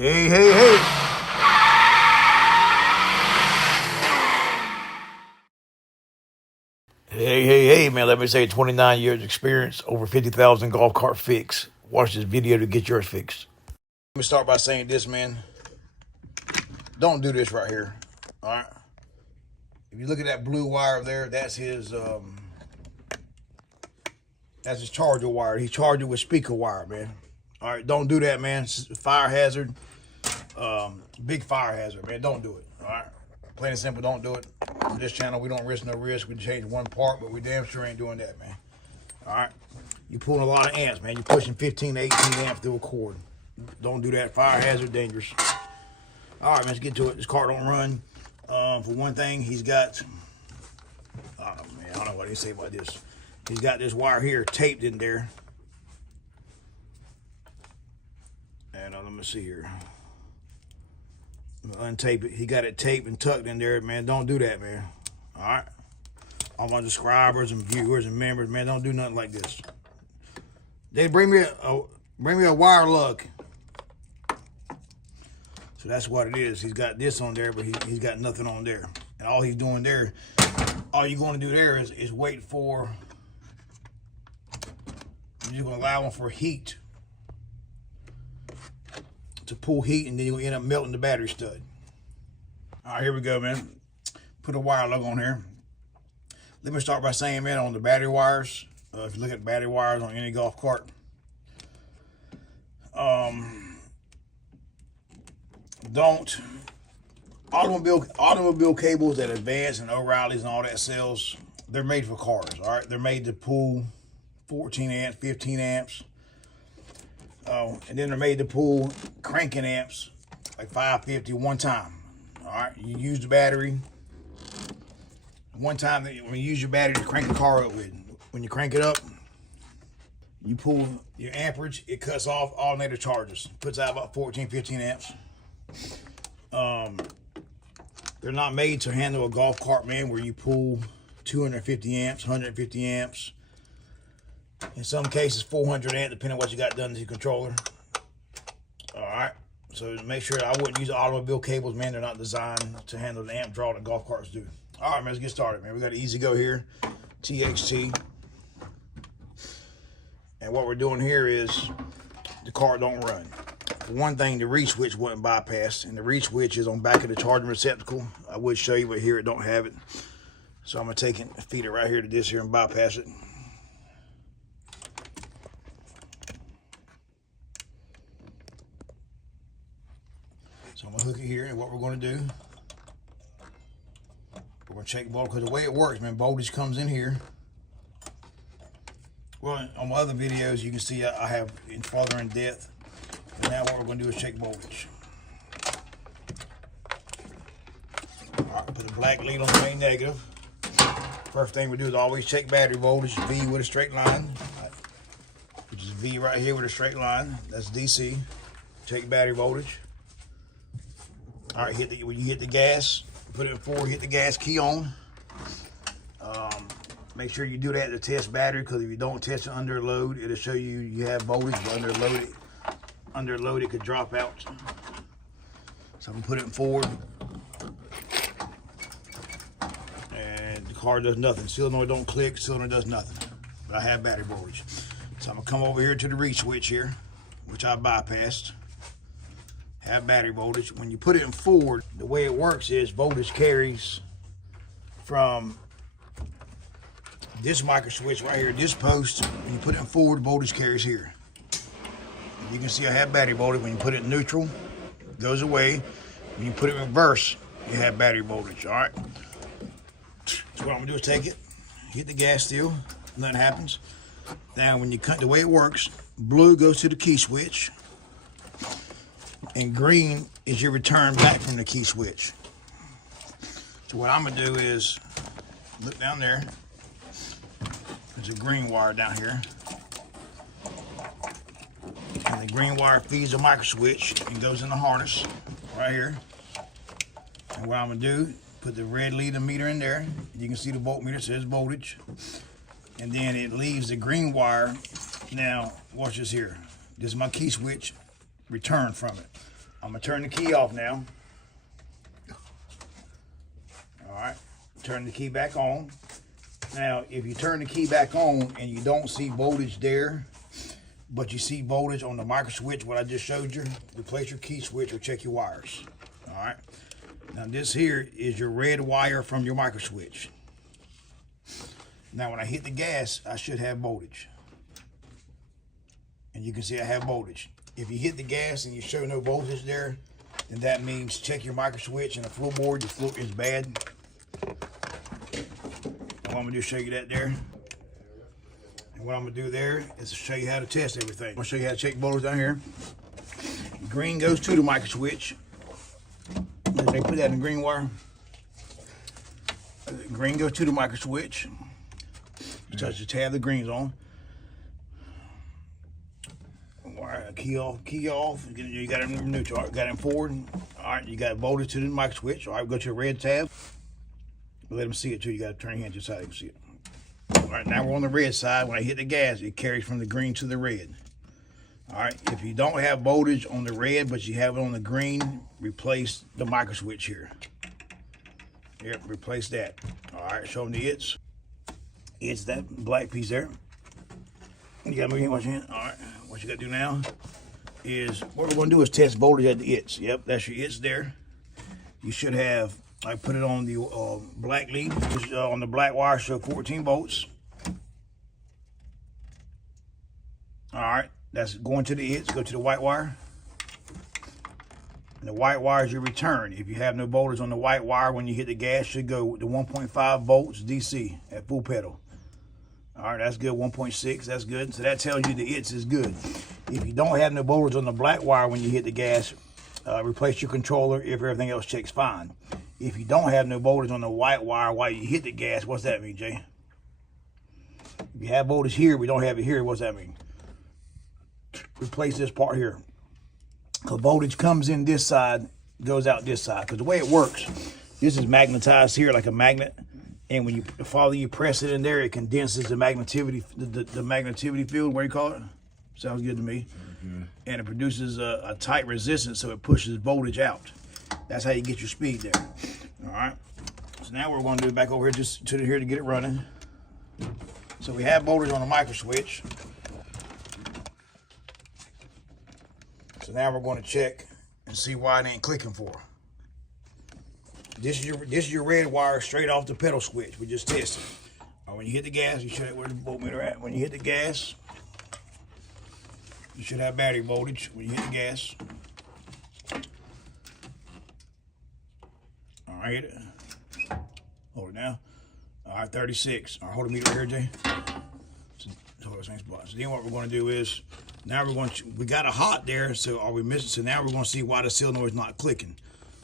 Hey, hey, hey. Hey, man, let me say 29 years experience, over 50,000 golf cart fix. Watch this video to get yours fixed. Let me start by saying this, man. Don't do this right here, all right? If you look at that blue wire there, that's his charger wire. He charged it with speaker wire, man. All right, don't do that, man. It's a fire hazard, big fire hazard, man. Don't do it, all right? Plain and simple, don't do it. On this channel, we don't risk no risk. We change one part, but we damn sure ain't doing that, man. All right? You're pulling a lot of amps, man. You're pushing 15 to 18 amps through a cord. Don't do that. Fire hazard, dangerous. All right, man, let's get to it. This car don't run. For one thing, he's got, I don't know what they say about this. He's got this wire here taped in there. And let me see here. Untape it. He got it taped and tucked in there, man. Don't do that, man. All right? All my subscribers and viewers and members, man, don't do nothing like this. They bring me a wire lug. So that's what it is. He's got this on there, but he's got nothing on there. And all he's doing there, all you're going to do there is wait for, you're going to allow him for heat, to pull heat, and then you'll end up melting the battery stud. All right, here we go, man. Put a wire lug on here. Let me start by saying, man, on the battery wires, if you look at battery wires on any golf cart, automobile cables that Advance and O'Reilly's and all that sells, they're made for cars, all right? They're made to pull 14 amps, 15 amps. And then they're made to pull cranking amps, like 550 one time. All right, you use the battery one time. When you use your battery to crank the car up with, when you crank it up, you pull your amperage, it cuts off alternator charges, puts out about 14, 15 amps. They're not made to handle a golf cart, man, where you pull 250 amps, 150 amps. In some cases, 400 amp, depending on what you got done to your controller. All right, so make sure I wouldn't use automobile cables, man. They're not designed to handle the amp draw that golf carts do. All right, man, let's get started, man. We got an Ezgo here, TXT. And what we're doing here is the car don't run. For one thing, the reed switch wasn't bypassed, and the reed switch is on back of the charging receptacle. I would show you, but here it don't have it. So I'm gonna take it, feed it right here to this here and bypass it. So I'm gonna hook it here, and what we're gonna do, we're gonna check voltage, because the way it works, man, voltage comes in here. Well, on my other videos, you can see I have it farther in depth. And now what we're gonna do is check voltage. All right, put the black lead on the main negative. First thing we do is always check battery voltage, V with a straight line, which is V right here with a straight line. That's DC. Check battery voltage. All right, when you hit the gas, put it in forward, hit the gas key on. Make sure you do that to test battery, because if you don't test it under load, it'll show you have voltage, but under load it could drop out. So I'm gonna put it in forward. And the car does nothing. Solenoid don't click, solenoid does nothing. But I have battery voltage. So I'm gonna come over here to the reed switch here, which I bypassed. Have battery voltage. When you put it in forward, the way it works is voltage carries from this micro switch right here, this post. When you put it in forward, voltage carries here. You can see I have battery voltage. When you put it in neutral, it goes away. When you put it in reverse, you have battery voltage. All right. So what I'm gonna do is take it, hit the gas still, nothing happens. Now when you cut, the way it works, blue goes to the key switch, and green is your return back from the key switch. So what I'm gonna do is look down there. There's a green wire down here, and the green wire feeds the micro switch and goes in the harness right here. And what I'm gonna do, put the red lead meter in there. You can see the voltmeter says voltage, and then it leaves the green wire. Now watch this here. This is my key switch return from it. I'm gonna turn the key off now. All right, turn the key back on. Now, if you turn the key back on and you don't see voltage there, but you see voltage on the micro switch, what I just showed you, replace your key switch or check your wires. All right. Now this here is your red wire from your micro switch. Now when I hit the gas, I should have voltage. And you can see I have voltage. If you hit the gas and you show no voltage there, then that means check your micro switch and the floorboard, your floor is bad. What I'm gonna do is show you that there. And what I'm gonna do there is to show you how to test everything. I'm gonna show you how to check voltage down here. Green goes to the micro switch. They put that in the green wire. Green goes to the micro switch. You touch the tab, the green's on. Wire, key off. You got it in neutral. Got it in forward. All right, you got voltage to the micro switch. All right, go to the red tab. Let them see it too. You got to turn your hand just so you can see it. All right, now we're on the red side. When I hit the gas, it carries from the green to the red. All right, if you don't have voltage on the red, but you have it on the green, replace the micro switch here. Yep, replace that. All right, show them the it's. It's that black piece there. You gotta move your hand. All right, what you gotta do now is, what we're gonna do is test voltage at the it's. Yep, that's your it's there. You should have, I put it on the black lead, on the black wire, show 14 volts. All right, that's going to the it's, go to the white wire. And the white wire is your return. If you have no voltage on the white wire, when you hit the gas, should go to 1.5 volts DC at full pedal. All right, that's good, 1.6, that's good. So that tells you the it's is good. If you don't have no voltage on the black wire when you hit the gas, replace your controller if everything else checks fine. If you don't have no voltage on the white wire while you hit the gas, what's that mean, Jay? If you have voltage here, we don't have it here, what's that mean? Replace this part here. Because voltage comes in this side, goes out this side. Because the way it works, this is magnetized here like a magnet. And when you press it in there, it condenses the magnetivity, the magnetivity field, what do you call it? Sounds good to me. Mm-hmm. And it produces a tight resistance, so it pushes voltage out. That's how you get your speed there. All right. So now we're going to do it back over here just to here to get it running. So we have voltage on the micro switch. So now we're going to check and see why it ain't clicking for. This is your red wire straight off the pedal switch. We just tested. When you hit the gas, you should have where the voltmeter at. When you hit the gas, you should have battery voltage. When you hit the gas, all right, hit it. Hold it now. All right, 36. All right, hold the meter here, Jay. So hold the same spot. So then what we're going to do is, now we got a hot there. So are we missing? So now we're going to see why the solenoid is not clicking.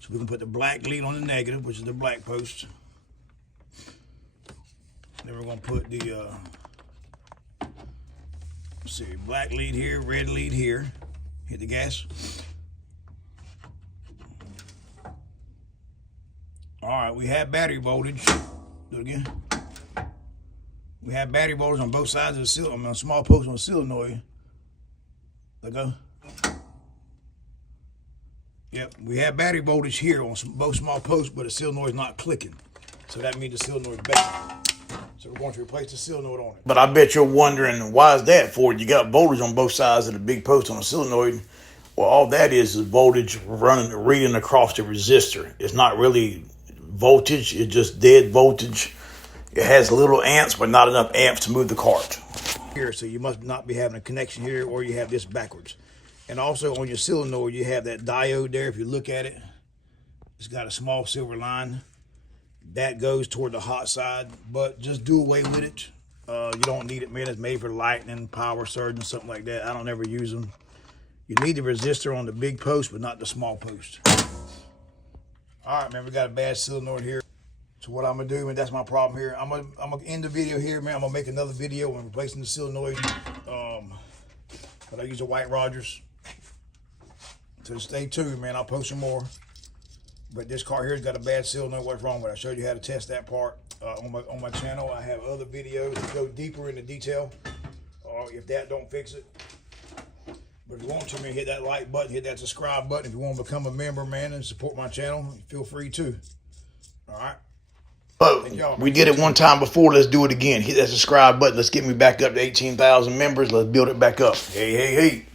So we can put the black lead on the negative, which is the black post. Then we're going to put the, let's see, black lead here, red lead here. Hit the gas. All right, we have battery voltage. Do it again. We have battery voltage on both sides of the solenoid, on a small post on the solenoid. Let go. Yep, we have battery voltage here on both small posts, but the solenoid is not clicking. So that means the solenoid is bad. So we're going to replace the solenoid on it. But I bet you're wondering, why is that for? You got voltage on both sides of the big post on the solenoid. Well, all that is voltage reading across the resistor. It's not really voltage, it's just dead voltage. It has little amps, but not enough amps to move the cart. Here, so you must not be having a connection here, or you have this backwards. And also on your solenoid, you have that diode there. If you look at it, it's got a small silver line. That goes toward the hot side, but just do away with it. You don't need it, man. It's made for lightning, power surge, and something like that. I don't ever use them. You need the resistor on the big post, but not the small post. All right, man, we got a bad solenoid here. So what I'm gonna do, man, that's my problem here. I'm gonna end the video here, man. I'm gonna make another video on replacing the solenoid. But I use a White Rogers. So stay tuned, man. I'll post some more. But this car here's got a bad solenoid. What's wrong with it? I showed you how to test that part on my channel. I have other videos that go deeper into detail. If that don't fix it, But if you want to, man, hit that like button, hit that subscribe button. If you want to become a member, man, and support my channel, feel free to. All right. But we did it one time before. Let's do it again. Hit that subscribe button. Let's get me back up to 18,000 members. Let's build it back up. Hey, hey, hey.